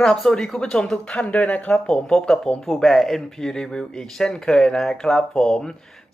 กราบสวัสดีคุณผู้ชมทุกท่านด้วยนะครับผมพบกับผมภูแบร์ NP Review อีกเช่นเคยนะครับผม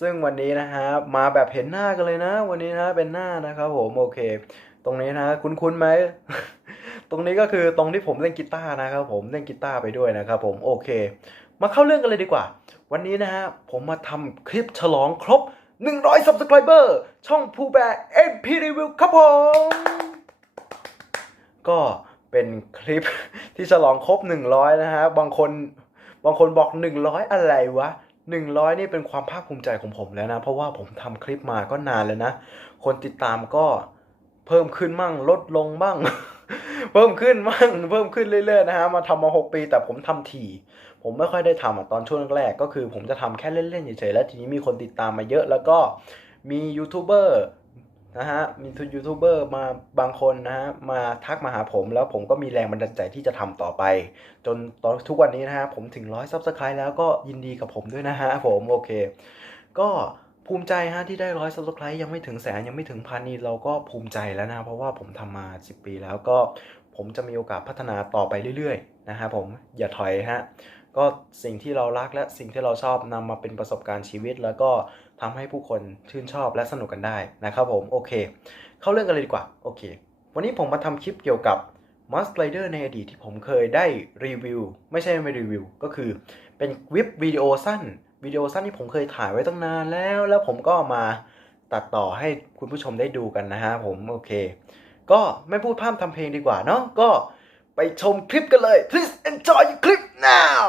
ซึ่งวันนี้นะฮะมาแบบเห็นหน้ากันเลยนะ วันนี้นะเป็นหน้านะครับผมโอเค ตรงนี้นะคุ้นๆไหม ตรงนี้ก็คือตรงที่ผมเล่นกีตาร์นะครับผมเล่นกีตาร์ไปด้วยนะครับผมโอเค มาเข้าเรื่องกันเลยดีกว่า วันนี้นะฮะผมมาทำคลิปฉลองครบ 100 Subscriber ช่องภูแบร์ NP Review ครับผมก็ เป็นคลิปที่ฉลองครบ 100 นะฮะ บางคนบางคนบอก 100 อะไรวะ 100 นี่เป็นความภาคภูมิใจของผมแล้วนะ เพราะว่าผมทำคลิปมาก็นานแล้วนะ คนติดตามก็เพิ่มขึ้นมั่งลดลงบ้าง เพิ่มขึ้นมั่งเพิ่มขึ้นเรื่อยๆนะฮะ มาทำมา 6 ปี แต่ผมทำถี่ ผมไม่ค่อยได้ทำอะตอนช่วงแรกๆก็คือผมจะทำแค่เล่นๆเฉยๆแล้วทีนี้มีคนติดตามมาเยอะแล้วก็มียูทูบเบอร์ นะฮะมียูทูบเบอร์มาบางคนนะฮะมาทักมาหาผมแล้วผมก็มีแรงบันดาลใจที่จะทำต่อไป จนตอนทุกวันนี้นะฮะผมถึงร้อยซับสไครต์แล้วก็ยินดีกับผมด้วยนะฮะผมโอเค ก็ภูมิใจฮะที่ได้ร้อยซับสไครต์ยังไม่ถึงแสนยังไม่ถึงพันนี่เราก็ภูมิใจแล้วนะ เพราะว่าผมทำมา 10 ปีแล้วก็ผมจะมีโอกาสพัฒนาต่อไปเรื่อยๆ นะฮะผมอย่าถอยฮะ ก็สิ่งที่เรารักและสิ่งที่เราชอบนำมาเป็นประสบการณ์ชีวิต แล้วก็ทำให้ผู้คนชื่นชอบและสนุกกันได้นะครับผมโอเค เข้าเรื่องกันเลยดีกว่าโอเค วันนี้ผมมาทำคลิปเกี่ยวกับ m u s t Rider ในอดีตที่ผมเคยได้รีวิว ไม่ใช่ไม่รีวิว ก็คือเป็นวิบวิดีโอสั้นวิดีโอสั้นที่ผมเคยถ่ายไว้ตั้งนานแล้ว แล้วผมก็มาตัดต่อให้คุณผู้ชมได้ดูกันนะฮะผมโอเค ก็ไม่พูดพร่ำทำเพลงดีกว่าเนาะก็ ไปชมคลิปกันเลย please enjoy your clip now